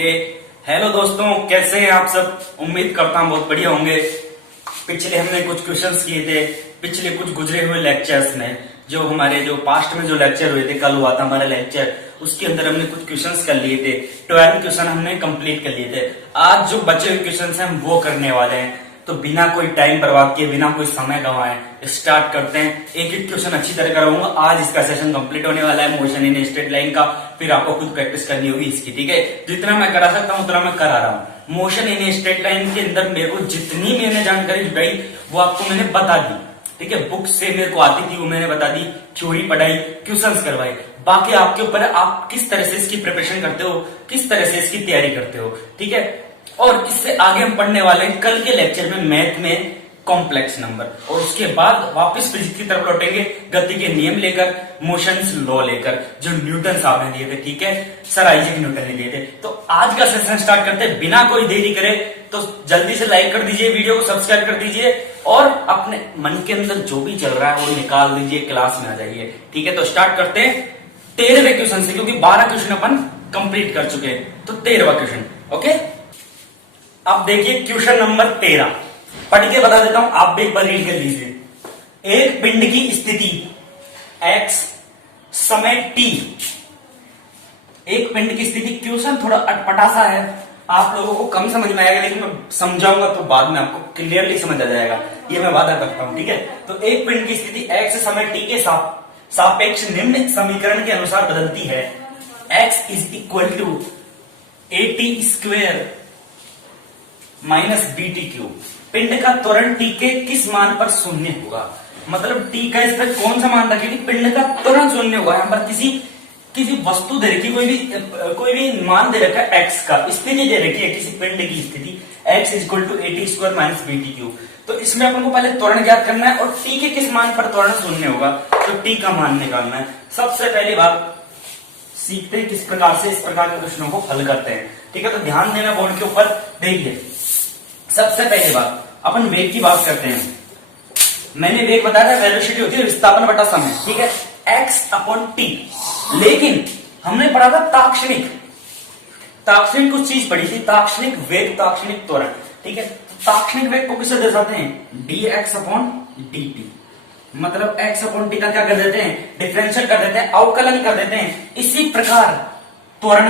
Okay. Hello दोस्तों, कैसे हैं आप सब। उम्मीद करता हूं बहुत बढ़िया होंगे। पिछले हमने कुछ क्वेश्चंस किए थे पिछले कुछ गुजरे हुए लेक्चर्स में, जो हमारे जो पास्ट में जो लेक्चर हुए थे, कल हुआ था हमारा लेक्चर, उसके अंदर हमने कुछ क्वेश्चंस कर लिए थे। 12 क्वेश्चन हमने कंप्लीट कर लिए थे। आज जो बचे हुए क्वेश्चंस हैं हम वो करने वाले हैं। तो बिना कोई टाइम बर्बाद किए, बिना कोई समय गंवाए स्टार्ट करते हैं। एक एक क्वेश्चन अच्छी तरह कराऊंगा। आज इसका सेशन कंप्लीट होने वाला है मोशन इन स्ट्रेट लाइन का। फिर आपको खुद प्रैक्टिस करनी होगी इसकी, ठीक है। जितना मैं करा सकता हूं उतना मैं करा रहा हूं। मोशन इन स्ट्रेट लाइन के अंदर मेरे को जितनी मैंने जानकारी जुटाई वो आपको मैंने बता दी, ठीक है। बुक से मेरे को आती थी वो मैंने बता दी, थ्योरी पढ़ाई, क्वेश्चंस करवाए। बाकी आपके ऊपर है, आप किस तरह से इसकी प्रिपरेशन करते हो, किस तरह से इसकी तैयारी करते हो, ठीक है। और इससे आगे हम पढ़ने वाले हैं कल के लेक्चर में मैथ में कॉम्प्लेक्स नंबर, और उसके बाद वापस फिजिक्स की तरफ लौटेंगे गति के नियम लेकर, मोशंस लॉ लेकर, जो न्यूटन साहब ने दिए थे, ठीक है, सर आइजैक न्यूटन ने दिए थे। तो आज का सेशन स्टार्ट करते हैं बिना कोई देरी करे। तो जल्दी से लाइक कर दीजिए, वीडियो को सब्सक्राइब कर दीजिए, और अपने मन के अंदर जो भी चल रहा है वो निकाल दीजिए, क्लास में आ जाइए, ठीक है। तो स्टार्ट करते हैं 13वें क्वेश्चन से, क्योंकि 12 क्वेश्चन अपन कंप्लीट कर चुके हैं। तो 13वां क्वेश्चन, ओके। अब देखिए क्वेश्चन नंबर 13, पढ़ के बता देता हूं, आप भी एक बार रीड कर लीजिए। एक पिंड की स्थिति x समय t, एक पिंड की स्थिति, क्वेश्चन थोड़ा अटपटा सा है, आप लोगों को कम समझ में आएगा, लेकिन मैं समझाऊंगा तो बाद में आपको क्लियरली समझ आ जाएगा, ये मैं वादा करता हूं, ठीक है। तो एक पिंड की स्थिति x समय t के सापेक्ष निम्न समीकरण के अनुसार बदलती है। x is equal to at² minus BT cube. पिंड का त्वरण t के किस मान पर शून्य होगा। मतलब t का इस पर कौन सा मान रखेगी, पिंड का त्वरण शून्य होगा। यहां पर किसी वस्तु दे रखी, कोई भी मान दे रखा है x का, स्थिति दे रखी है किसी पिंड की स्थिति, x is equal to at² minus BT cube. तो इसमें अपन को पहले त्वरण ज्ञात करना है, और t के किस मान पर त्वरण शून्य होगा, तो t का मान निकालना है। सबसे पहली बात सीखते हैं किस प्रकार से इस प्रकार के प्रश्नों को हल करते हैं, ठीक है। तो ध्यान देना बोर्ड के ऊपर। देखिए सबसे पहली बात अपन वेग की बात करते हैं। मैंने वेग बताया था, वेलोसिटी होती है विस्थापन बटा समय, ठीक है, x/t। लेकिन हमने पढ़ा था ताक्षणिक कुछ चीज पढ़ी थी, ताक्षणिक वेग, ताक्षणिक त्वरण, ठीक है। ताक्षणिक वेग को किसे दर्शाते हैं, dx/dt। मतलब x/t का क्या कर देते हैं, डिफरेंशियल कर देते हैं, अवकलन कर देते हैं। इसी प्रकार त्वरण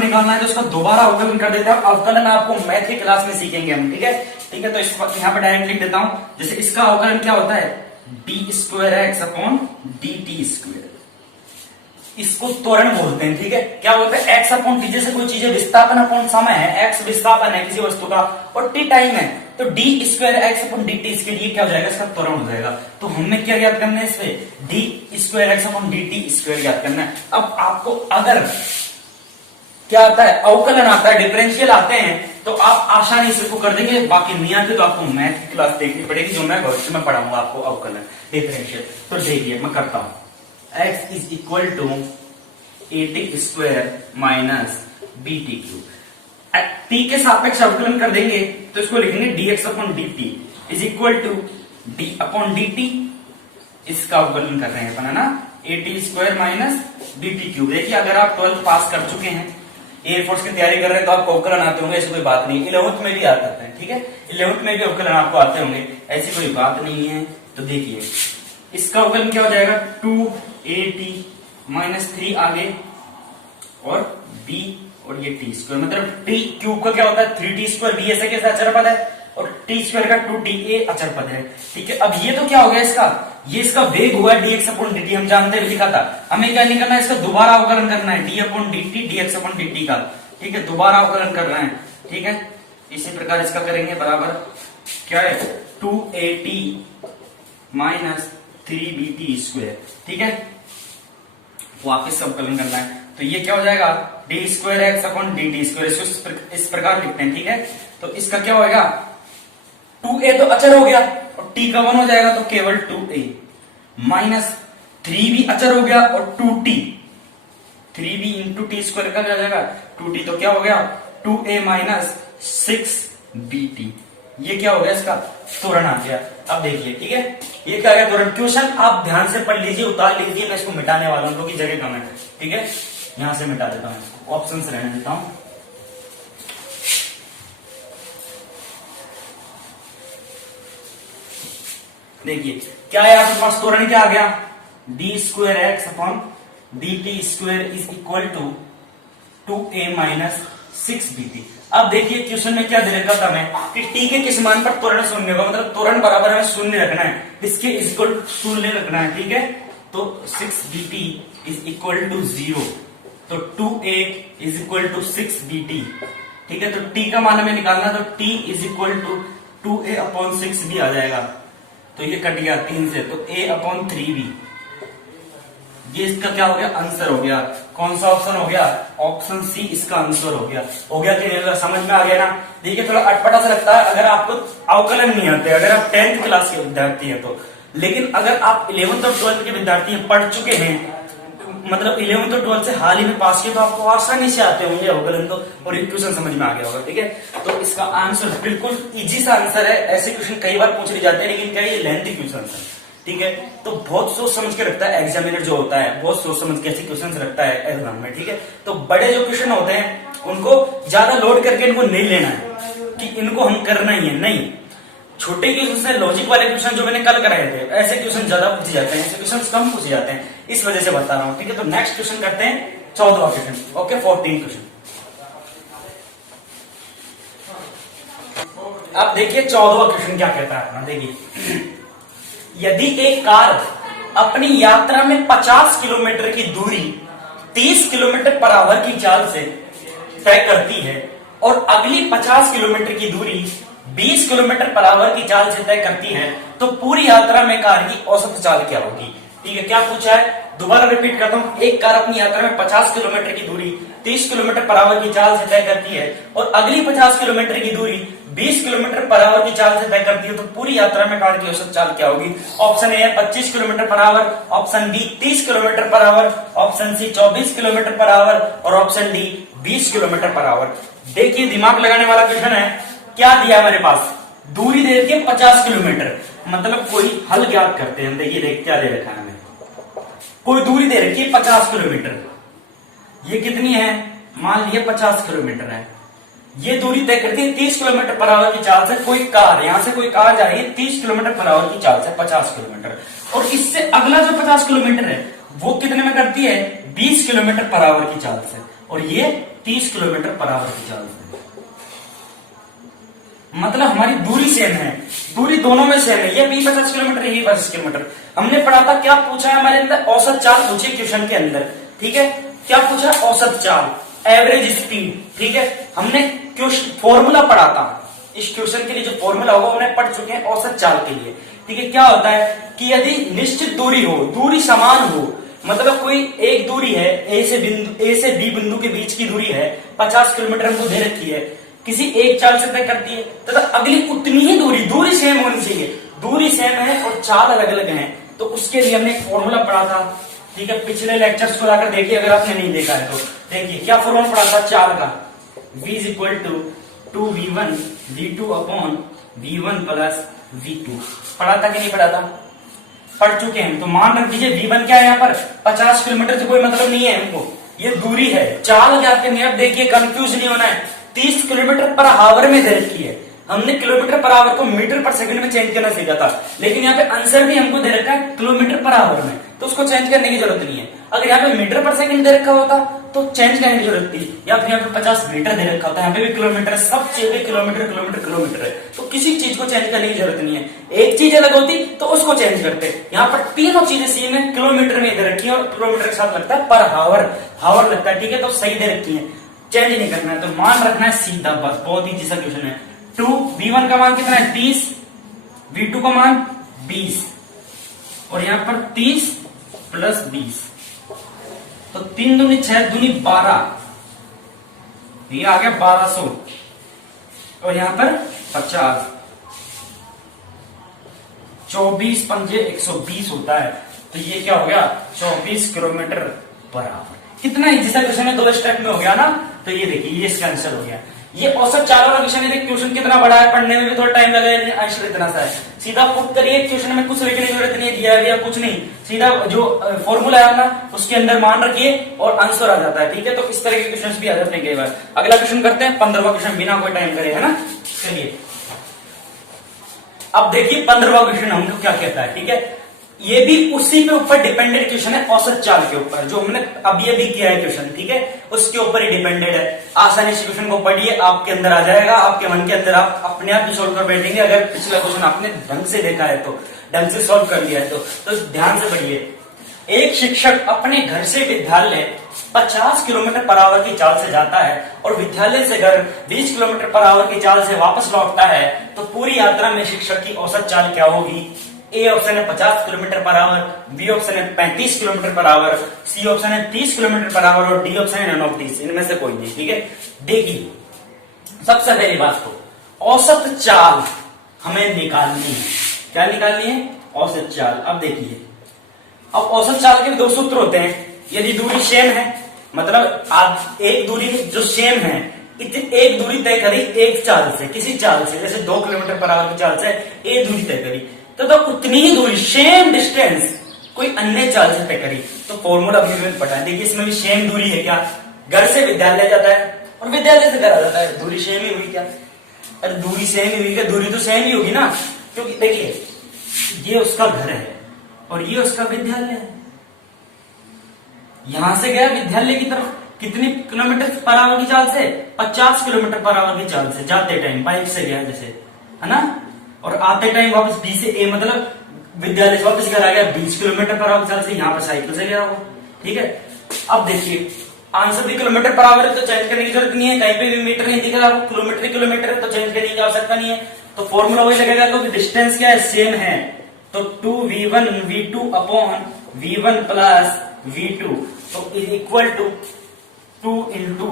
निकालना है तो उसका दोबारा अवकलन कर देते हैं। अवकलन आपको मैथ की क्लास में सीखेंगे हम, ठीक है, ठीक है। तो यहां पर डायरेक्ट लिख देता हूं, जैसे इसका अवकलन क्या होता है, d²x/dt²। इसको त्वरण बोलते हैं, ठीक है। क्या बोलते हैं, x/t, जैसे कोई चीज विस्थापन अपॉन समय है, x विस्थापन है किसी वस्तु का और t टाइम है, तो d²x/dt इसके लिए क्या हो जाएगा, इसका त्वरण हो जाएगा। तो हमें क्या ज्ञात करना है, इसमें d²x/dt² ज्ञात करना है। अब आपको अगर क्या आता है, अवकलन आता है, डिफरेंशियल आते हैं, तो आप आसानी से को कर देंगे। बाकी नहीं आते तो आपको मैथ की क्लास देखनी पड़ेगी, जो मैं भविष्य में पढ़ाऊंगा आपको, अवकलन, डिफरेंशियल। तो देखिए मैं करता हूं, x is equal to at² minus BT cube. t के सापेक्ष अवकलन कर देंगे तो इसको लिखेंगे dx/dt is equal to d/dt। इसका अवकलन कर रहे हैं अपन, है ना, at² माइनस बीटी क्यूब। देखिए अगर आप 12th पास कर चुके हैं, एयरफोर्स की तैयारी कर रहे हैं, तो आपको अवकलन आते होंगे, ऐसी कोई बात नहीं। 11th में भी आते हैं, ठीक है, 11th में भी अवकलन आपको आते होंगे, ऐसी कोई बात नहीं है। तो देखिए इसका अवकलन क्या हो जाएगा, 2at माइनस 3 आगे और b और ये t², मतलब t क्यूब का क्या होता है 3t², b ऐसे कैसे अचर पद है, और t² का 2ta अचर पद है, ठीक है। अब ये तो क्या हो गया, इसका वेग हुआ dx/dt, हम जानते हैं, लिखा था। हमें क्या नहीं करना है, इसका दोबारा अवकलन करना है, d/dt dx/dt का, ठीक है, दोबारा अवकलन करना है, ठीक है। इसी प्रकार इसका करेंगे, बराबर क्या है, 2at माइनस 3bt², ठीक है, वापिस अवकलन करना है। तो ये क्या हो जाएगा, d²x/dt², इस प्रकार लिखते हैं, ठीक है। तो इसका क्या होगा, 2a तो अचर हो गया और t का 1 हो जाएगा, तो केवल 2a माइनस 3 भी अचर हो गया और 2t, 3b इंटू t² का क्या हो जाएगा 2t, तो क्या हो गया 2a माइनस 6bt। ये क्या हो गया, इसका त्वरण आ गया। अब देखिए, ठीक है, ये क्या है त्वरण। क्वेश्चन आप ध्यान से पढ़ लीजिए, उतार लीजिए, मैं इसको मिटाने वाला हूं क्योंकि जगह कम है, ठीक है। यहां से मिटा देता हूं, इसको ऑप्शन से रहने देता हूं। देखिए क्या है आपके पास, त्वरण क्या आ गया, D square X upon D T square is equal to 2a minus 6bt। अब देखिए क्वेश्चन में क्या दे रखा था हमें कि टी के किस मान पर त्वरण शून्य होगा, मतलब त्वरण बराबर हमें शून्य रखना है, इसके इज इक्वल शून्य रखना है, ठीक है। तो 6bt इज इक्वल टू 0, तो 2a is equal to 6bt, ठीक है। तो t का मान हमें निकालना, तो t is equal to 2a upon 6b आ जाएगा, तो ये कट गया 3 से, तो a अपॉन 3b, ये इसका क्या हो गया, आंसर हो गया। कौन सा ऑप्शन हो गया, ऑप्शन सी इसका आंसर हो गया। हो गया कि नहीं, समझ में आ गया ना। देखिए थोड़ा अटपटा सा लगता है अगर आपको अवकलन नहीं आते, अगर आप 10th क्लास के विद्यार्थी हैं तो, लेकिन अगर आप 11th और 12th के विद्यार्थी हैं, पढ़ चुके हैं, मतलब 11th और 12th से हाल ही में पास किए, तो आपको आसानी से आते होंगे अवकलन तो, और ये क्वेश्चन समझ में आ गया होगा, ठीक है। तो इसका आंसर बिल्कुल इजी सा आंसर है। ऐसे क्वेश्चन कई बार पूछ लिए जाते हैं, लेकिन क्या ये लेंथी क्वेश्चन है, ठीक है। तो बहुत सोच समझ के रखता है एग्जामिनर जो होता है, बहुत सोच समझ के ऐसे क्वेश्चन रखता है एग्जाम में, ठीक है। तो बड़े जो क्वेश्चन होते हैं उनको ज्यादा लोड करके इनको नहीं लेना है कि इनको हम करना ही है, नहीं। छोटे क्वेश्चन से, लॉजिक वाले क्वेश्चन जो मैंने कल कराए थे, ऐसे क्वेश्चन ज्यादा पूछे जाते हैं, ऐसे क्वेश्चन कम पूछे जाते हैं, इस वजह से बता रहा हूं, ठीक है। तो नेक्स्ट क्वेश्चन करते हैं 14वां क्वेश्चन, ओके। 14 क्वेश्चन। अब देखिए 14वां क्वेश्चन क्या कहता है अपना, देखिए यदि एक कार अपनी यात्रा में 50 किलोमीटर की दूरी 30 किलोमीटर पर आवर की चाल से तय करती है और अगली 50 किलोमीटर की दूरी 20 किलोमीटर पर आवर की चाल से तय करती है, तो पूरी यात्रा में कार की औसत चाल क्या होगी, ठीक है। क्या पूछा है, दोबारा रिपीट करता हूं। एक कार अपनी यात्रा में 50 किलोमीटर की दूरी 30 किलोमीटर पर आवर की चाल से तय करती है और अगली 50 किलोमीटर की दूरी 20 किलोमीटर पर आवर की चाल से तय करती है, तो पूरी यात्रा में कार की औसत चाल क्या होगी। ऑप्शन ए है 25 kilometre per hour, option B 30 kilometre per hour, option C 24 kilometre per hour और option D 20 kilometre per hour. देखिए दिमाग लगाने वाला क्वेश्चन है। क्या दिया हमारे पास, दूरी दे रखी है 50 किलोमीटर, मतलब कोई हल ज्ञात करते हैं। देखिए क्या दे रखा है हमें, कोई दूरी दे रखी है 50 किलोमीटर, ये कितनी है, मान लिया 50 किलोमीटर है, ये दूरी तय करती है 30 किलोमीटर पर आवर की चाल से। कोई कार, यहां से कोई कार जा रही है 30 किलोमीटर पर आवर की चाल से 50 किलोमीटर, और इससे अगला जो 50 किलोमीटर है वो कितने में करती है, 20 किलोमीटर पर आवर की चाल से, और ये 30 किलोमीटर पर आवर की चाल से। मतलब हमारी दूरी सेम है, दूरी दोनों में सेम है, ये भी 50 किलोमीटर, ये 50 किलोमीटर। हमने पढ़ा था, क्या पूछा है हमारे अंदर, औसत चाल पूछी क्वेश्चन के अंदर, ठीक है। क्या पूछा, औसत चाल, एवरेज स्पीड, ठीक है। हमने फॉर्मूला पढ़ा था, इस क्वेश्चन के लिए जो फॉर्मूला होगा हमने पढ़ चुके हैं औसत चाल के लिए, ठीक है। क्या होता है कि यदि निश्चित दूरी हो, दूरी समान हो, मतलब कोई एक दूरी है, ए से बी बिंदु के बीच की दूरी है 50 किलोमीटर हमको दे रखी है, किसी एक चाल से तय करती है, तथा अगली उतनी ही दूरी सेम होनी चाहिए, दूरी सेम है और चाल अलग अलग है, तो उसके लिए हमने एक फॉर्मूला पढ़ा था, ठीक है। पिछले लेक्चर्स को जाकर देखिए अगर आपने नहीं देखा है तो। देखिए क्या फॉर्मूला पढ़ा था चाल का, v is equal to 2v1 v2 upon v1 plus v2। पढ़ा था कि नहीं पढ़ा था, पढ़ चुके हैं। तो मान रख दीजिए v1 क्या है, यहाँ पर 50 किलोमीटर से कोई मतलब नहीं है हमको, ये दूरी है, चाल ज्ञात करनी है। अब देखिए कंफ्यूज नहीं होना है, 30 किलोमीटर पर आवर में दे रखी है, हमने किलोमीटर पर आवर को मीटर पर सेकंड में चेंज करना सीखा था, लेकिन यहाँ पे आंसर भी हमको दे रखा है किलोमीटर पर आवर में, तो उसको चेंज करने की जरूरत नहीं है। अगर यहाँ पे मीटर पर सेकंड दे रखा होता तो चेंज करने की जरूरत थी, या फिर यहाँ पे 50 मीटर दे रखा होता, यहाँ पे भी किलोमीटर, सब चीजें किलोमीटर किलोमीटर किलोमीटर है, तो किसी चीज को चेंज करने की जरूरत नहीं है। एक चीज अलग होती तो उसको चेंज करते। यहाँ पर तीनों चीजें सेम है, किलोमीटर में दे रखी है और किलोमीटर के साथ लगता है पर हावर लगता है, ठीक है। तो सही दे रखी है, चेंज नहीं करना है, तो मान रखना है सीधा, बस बहुत ही सा क्वेश्चन है। v1 का मान कितना है 30, v2 का मान 20, और यहां पर 30 प्लस 20, तो 3 दूनी 6 दूनी 12, ये आ गया 1200, और यहां पर 50, 24 पंजे 120 होता है, तो ये क्या हो गया 24 किलोमीटर पर आवर। कितना इजी सा क्वेश्चन है, 2 स्टेप में हो गया ना। तो ये देखिए ये इसका आंसर हो गया। ये औसत चाल वाला क्वेश्चन है, क्वेश्चन कितना बड़ा है, पढ़ने में भी थोड़ा टाइम लगेगा, आंसर इतना सा है। सीधा पुट करिए, क्वेश्चन में कुछ लिखने की जरूरत नहीं है, दिया गया कुछ नहीं, सीधा जो फॉर्मूला है अपना उसके अंदर मान रखिए और आंसर आ जाता है। ठीक है, तो इस तरह के क्वेश्चन भी आ जाते हैं कई बार। अगला क्वेश्चन करते हैं, 15वां क्वेश्चन, बिना कोई टाइम करे, है ना। चलिए अब देखिए 15वां क्वेश्चन हमको क्या कहता है। ठीक है, ये भी उसी पे ऊपर डिपेंडेंट क्वेश्चन है, औसत चाल के ऊपर, जो हमने अब ये भी किया है क्वेश्चन। ठीक है, उसके ऊपर ही डिपेंडेंट है। आसानी से क्वेश्चन को पढ़िए, आपके अंदर आ जाएगा, आपके मन के अंदर, आप अपने आप भी सोल्व कर बैठेंगे। अगर पिछला क्वेश्चन आपने ढंग से देखा है तो, ढंग से सोल्व कर लिया है तो ध्यान से पढ़िए। एक शिक्षक अपने घर से विद्यालय 50 किलोमीटर पर आवर की चाल से जाता है और विद्यालय से घर 20 किलोमीटर पर आवर की चाल से वापस लौटता है, तो पूरी यात्रा में शिक्षक की औसत चाल क्या होगी। ए ऑप्शन है 50 kilometre per our, B option है 35 kilometre per our, C option है 30 किलोमीटर पर आवर और डी ऑप्शन है नन ऑफ दीस, इनमें से कोई नहीं। ठीक है, देखिए सबसे पहली बात तो औसत चाल हमें निकालनी है। क्या निकालनी है? औसत चाल। अब देखिए, अब औसत चाल के दो सूत्र होते हैं। यदि दूरी सेम है, मतलब आप एक दूरी जो सेम है, एक दूरी तय करी एक चाल से, किसी चाल से, जैसे 2 किलोमीटर पर आवर की चाल से एक दूरी तय करी, तो उतनी ही दूरी, सेम डिस्टेंस कोई अन्य चाल से तय करी, तो फॉर्मूला अभी में पता है। देखिए इसमें भी सेम दूरी है क्या, घर से विद्यालय जाता है और विद्यालय से घर आ जाता है, दूरी सेम ही हुई क्या? अरे दूरी सेम ही हुई क्या? दूरी तो सेम ही होगी ना, क्योंकि देखिए ये उसका घर है और ये उसका विद्यालय है। यहां से गया विद्यालय की तरफ कितनी किलोमीटर पर आवर की चाल से? 50 किलोमीटर पर आवर की चाल से, जाते टाइम बाइक से गया जैसे, है ना। और आते टाइम वापस बी से ए, मतलब विद्यालय से वापस घर आ गया 20 किलोमीटर पर आवर की चाल से, यहाँ पर साइकिल से गया वो। ठीक है, अब देखिए आंसर भी किलोमीटर पर आवर है तो चेंज करने की जरूरत नहीं है, कहीं पे भी मीटर नहीं दिख रहा, किलोमीटर है तो चेंज करने की आवश्यकता नहीं है। तो फॉर्मूला वही लगेगा, क्योंकि डिस्टेंस क्या है, सेम है। तो 2v1 v2 upon v1 plus v2 तो is equal to 2 into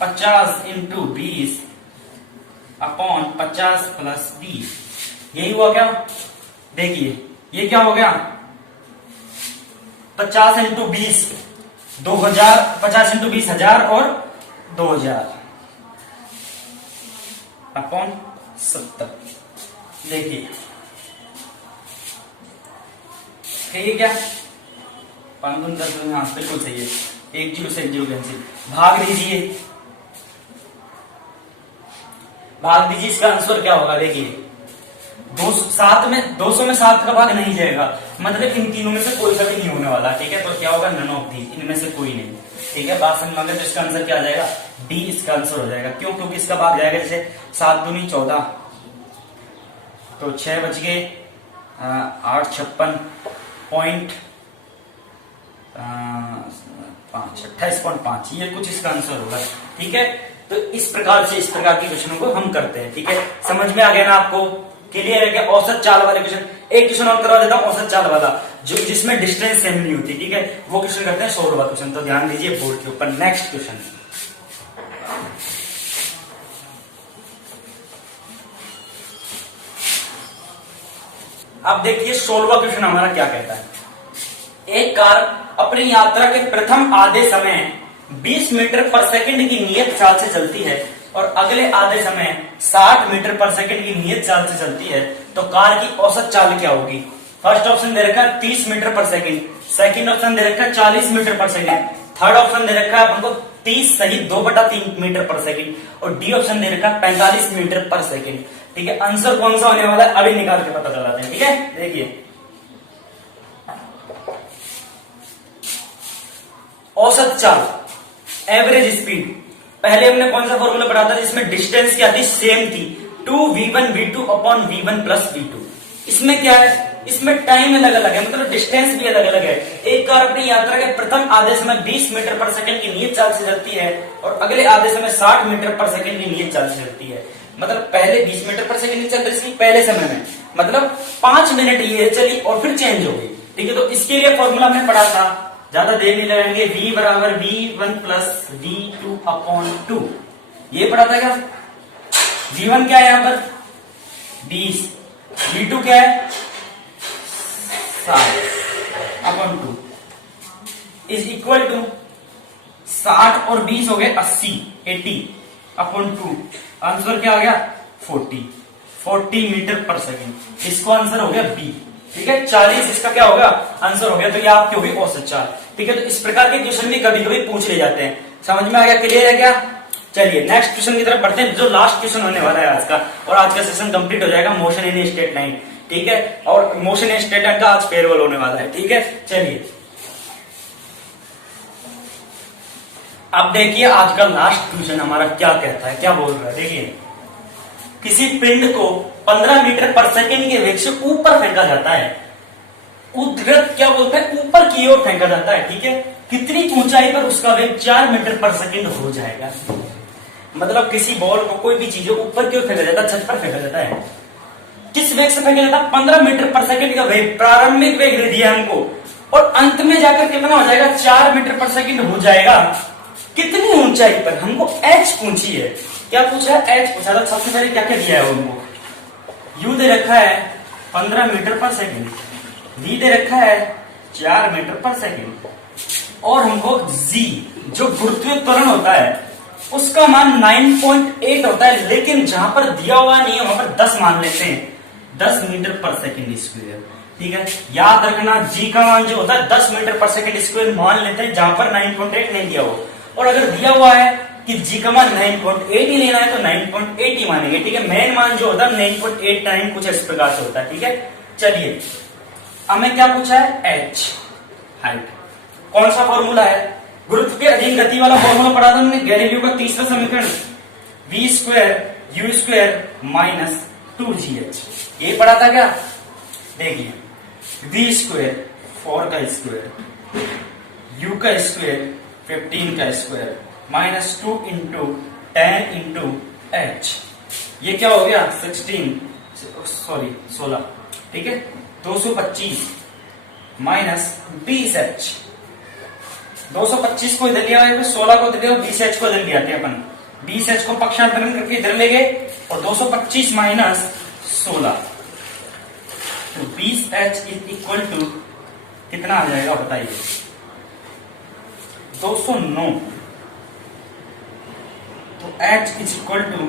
50 into 20 upon 50 plus 20। यही हुआ क्या? देखिए ये क्या हो गया, 50 इंटू 20 2000, 50 इंटू 20 1000 और 2000 अपॉन 70। देखिए ठीक है क्या, 5 दूनी 10, हाँ बिल्कुल सही है। 1 जीरो से 1 जीरो कैंसिल, भाग दीजिए, भाग दीजिए, इसका आंसर क्या होगा? देखिए 200 में 7 का भाग नहीं जाएगा, मतलब इन तीनों में से कोई सा भी नहीं होने वाला। ठीक है, तो क्या होगा, नन ऑफ दीज, इनमें से कोई नहीं। ठीक है, बात समझ में, तो इसका आंसर क्या आ जाएगा, डी इसका आंसर हो जाएगा। क्यों? क्योंकि इसका भाग जाएगा, जैसे 7 दूनी 14, तो 6 बच गए 8 56 पॉइंट 5 28.5, ये कुछ इसका आंसर होगा। ठीक है, तो इस प्रकार से इस प्रकार के क्वेश्चनों को हम करते हैं। ठीक है, समझ में आ गया ना आपको? क्लियर है क्या? औसत चाल वाले क्वेश्चन, एक क्वेश्चन और करवा देता हूं औसत चाल वाला, जो जिसमें डिस्टेंस सेम नहीं होती। ठीक है, वो क्वेश्चन करते हैं 16वां क्वेश्चन, तो ध्यान दीजिए बोर्ड के ऊपर। नेक्स्ट क्वेश्चन, अब देखिए 16वां क्वेश्चन हमारा क्या कहता है। एक कार अपनी यात्रा के प्रथम आधे समय 20 मीटर पर सेकंड की नियत चाल से चलती है और अगले आधे समय 60 मीटर पर सेकंड की नियत चाल से चलती है, तो कार की औसत चाल क्या होगी? फर्स्ट ऑप्शन दे रखा है 30 मीटर पर सेकंड, सेकंड ऑप्शन दे रखा है 40 मीटर पर सेकंड, थर्ड ऑप्शन दे रखा है हमको 30 सहित 2/3 मीटर पर सेकंड और डी ऑप्शन दे रखा है 45 मीटर पर सेकंड। ठीक है, आंसर कौन सा होने वाला है अभी निकाल के पता चलाते हैं। ठीक है, देखिए औसत चाल, एवरेज स्पीड, पहले हमने कौन सा फॉर्मूला पढ़ा था जिसमें डिस्टेंस क्या थी, सेम थी, 2v1 v2 upon v1 plus v2। इसमें क्या है, इसमें टाइम अलग अलग है, मतलब डिस्टेंस भी अलग अलग है। एक कार अपनी यात्रा के प्रथम आधे समय 20 मीटर पर सेकंड की नियत चाल से चलती है और अगले आधे समय 60 मीटर पर सेकंड की नियत चाल से चलती है। मतलब पहले 20 मीटर पर सेकंड की चल रही थी पहले समय में, मतलब 5 मिनट ये चली और फिर चेंज हो गई। ठीक है, तो इसके लिए फॉर्मूला हमने पढ़ा था, ज्यादा देर नहीं लगाएंगे, v बराबर v1 प्लस v2 अपॉन 2, ये पढ़ा था क्या? v1 क्या है यहाँ पर 20, v2 क्या है 60 अपॉन 2 इज इक्वल टू 60 और 20 हो गए 80 अपॉन 2, आंसर क्या आ गया 40। 40 मीटर पर सेकेंड। इसको आंसर हो गया बी। ठीक है, 40 इसका क्या होगा आंसर हो गया। तो ये आपकी होगी औसत चाल। ठीक है, तो इस प्रकार के क्वेश्चन भी कभी कभी पूछ ले जाते हैं। समझ में आ गया, क्लियर है क्या? चलिए नेक्स्ट क्वेश्चन की तरफ बढ़ते हैं, जो लास्ट क्वेश्चन होने वाला है आज का, और आज का सेशन कंप्लीट हो जाएगा मोशन इन स्ट्रेट लाइन। ठीक है, और मोशन इन स्ट्रेट लाइन का आज फेयरवेल होने वाला है। ठीक है, चलिए अब देखिए आज का लास्ट क्वेश्चन हमारा क्या कहता है, क्या बोल रहा है। देखिए, किसी पिंड को 15 मीटर पर सेकेंड के वेग से ऊपर फेंका जाता है। उद्गत क्या बोलते हैं, ऊपर की ओर फेंका जाता है। ठीक है, कितनी ऊंचाई पर उसका वेग 4 मीटर पर सेकेंड हो जाएगा। मतलब किसी बॉल को, कोई भी चीज ऊपर की ओर फेंका जाता है, छत पर फेंका जाता है, किस वेग से फेंका जाता है? 15 मीटर पर सेकेंड का वेग, प्रारंभिक वेग दे दिया हमको, और अंत में जाकर कितना हो जाएगा? 4 मीटर पर सेकेंड हो जाएगा। कितनी ऊंचाई पर? हमको एच पूछी है। क्या पूछा है? एच पूछा था। सबसे पहले क्या क्या दिया है हमको? यू दे रखा है 15 मीटर पर सेकेंड, वी दे रखा है 4 मीटर पर सेकेंड, और हमको जी जो गुरुत्वीय त्वरण होता है उसका मान 9.8 होता है। लेकिन जहां पर दिया हुआ नहीं है वहां पर 10 मान लेते हैं, 10 मीटर पर सेकेंड स्क्वायर। ठीक है, याद रखना जी का मान जो होता है 10 मीटर पर सेकेंड स्क्वायर मान लेते हैं, जहां पर 9.8 नहीं दिया हो। और अगर दिया हुआ है कि जी का मान 9.8 ही लेना है तो 9.8 ही मानेंगे। ठीक है, मेन मान जो होता है 9.89 कुछ इस प्रकार से होता है। ठीक है, चलिए हमें क्या पूछा है? H height. कौन सा फॉर्मूला है? गुरुत्व के अधीन गति वाला फॉर्मूला पढ़ा था हमने, गैलीलियो का तीसरा समीकरण, v square you square minus 2gh। ये पढ़ा था क्या? देखिए, v स्क्वायर 4 का स्क्वायर, u का स्क्वायर 15 का square, minus 2 into 10 into h। ये क्या हो गया? 16। ठीक है, 225 माइनस 20h। 225 को इधर लिया, 16 को इधर लिया, 20h को इधर लिया थे अपन। 20h को पक्षांतरण करके इधर ले गए, और 225 माइनस 16, तो 20h इज इक्वल टू कितना आ जाएगा बताइए? 209। तो h इज इक्वल टू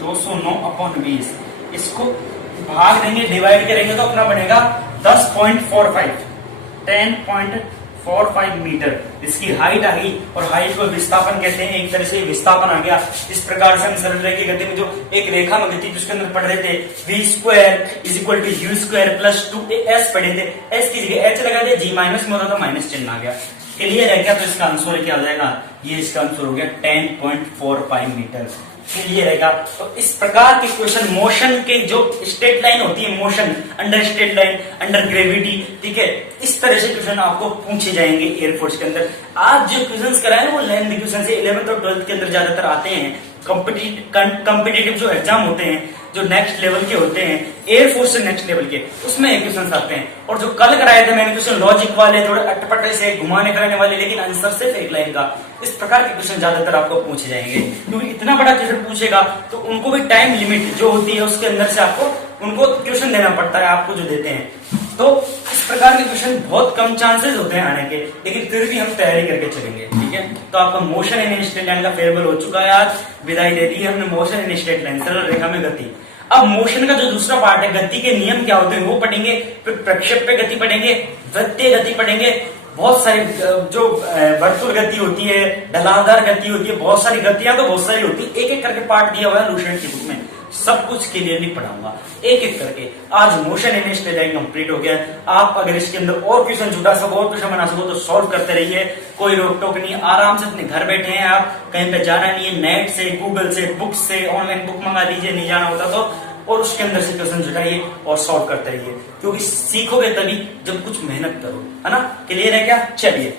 209/20। इसको भाग देंगे, डिवाइड करेंगे तो अपना बनेगा 10.45, 10.45 मीटर इसकी हाइट आ गई। और हाइट को विस्थापन कहते हैं, एक तरह से विस्थापन आ गया। इस प्रकार से हम सरल रेखा की गति में जो एक रेखा में गति जिसके अंदर पढ़ रहे थे, v square is equal to U square plus 2s पढ़े थे, s की जगह h लगा दिया, g माइनस में होता तो माइनस चिन्ह आ गया। क्लियर है क्या? तो इसका आंसर क्या हो जाएगा? ये इसका आंसर हो गया 10.45 मीटर। क्लियर है क्या? तो इस प्रकार के क्वेश्चन मोशन के जो स्ट्रेट लाइन होती है, motion under straight line, under gravity, ठीक है, इस तरह से क्वेश्चन आपको पूछे जाएंगे एयरफोर्स के अंदर। आज जो क्वेश्चन कराए वो लेंथ क्वेश्चन से 11th और 12th के अंदर ज्यादातर आते हैं। कॉम्पिटिटिव जो एग्जाम होते हैं, जो नेक्स्ट लेवल के होते हैं, एयरफोर्स से नेक्स्ट लेवल के, उसमें ये क्वेश्चन आते हैं। और जो कल कराए थे मैंने क्वेश्चन लॉजिक वाले, थोड़े अटपटे से घुमाने कराने वाले, लेकिन आंसर सिर्फ एक लाइन का, इस प्रकार के क्वेश्चन ज्यादातर आपको पूछे जाएंगे। क्योंकि इतना बड़ा क्वेश्चन पूछेगा तो उनको भी टाइम लिमिट जो होती है उसके अंदर से आपको उनको क्वेश्चन देना पड़ता है, आपको जो देते हैं। तो इस प्रकार के क्वेश्चन बहुत कम चांसेस होते हैं आने के, लेकिन फिर भी हम तैयारी करके चलेंगे। ठीक है, तो आपका मोशन इन स्ट्रेट लाइन का फेयरवेल हो चुका है। आज विदाई दे दी है हमने मोशन इन स्ट्रेट लाइन, सरल रेखा में गति। अब मोशन का जो दूसरा पार्ट है, गति के नियम क्या होते हैं वो पढ़ेंगे, फिर प्रक्षेप पे गति पढ़ेंगे, वृत्तीय गति पढ़ेंगे, बहुत सारी जो वर्तुल गति होती है, ढलानदार गति होती है, बहुत सारी गतियां तो बहुत सारी होती है। एक एक करके पार्ट दिया हुआ है लूसेंट की बुक में, सब कुछ क्लियरली पढ़ाऊंगा एक एक करके। आज motion in straight line complete हो गया। आप अगर इसके अंदर और क्वेश्चन जुटा सको, और क्वेश्चन बना सको तो सॉल्व करते रहिए, कोई रोक टोक नहीं। आराम से अपने घर बैठे हैं आप, कहीं पे जाना नहीं है, नेट से, गूगल से, बुक से, ऑनलाइन बुक मंगा लीजिए, नहीं जाना होता तो, और उसके अंदर से क्वेश्चन जुटाइए और सॉल्व करते रहिए, क्योंकि सीखोगे तभी जब कुछ मेहनत करो, है ना? क्लियर है क्या? चलिए